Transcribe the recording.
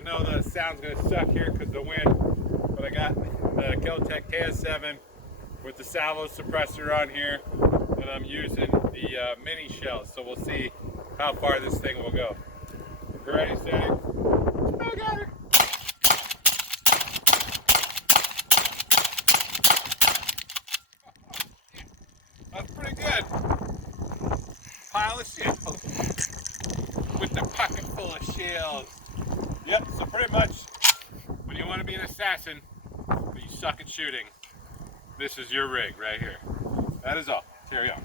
I know the sound's gonna suck here because the wind, but I got the Kel-Tec KS7 with the salvo suppressor on here, and I'm using the mini shells, so we'll see how far this thing will go. You ready, steady? Smoke at her! That's pretty good. Pile of shells with the pocket full of shells. Yep, so pretty much when you want to be an assassin, but you suck at shooting, this is your rig right here. That is all. Carry on.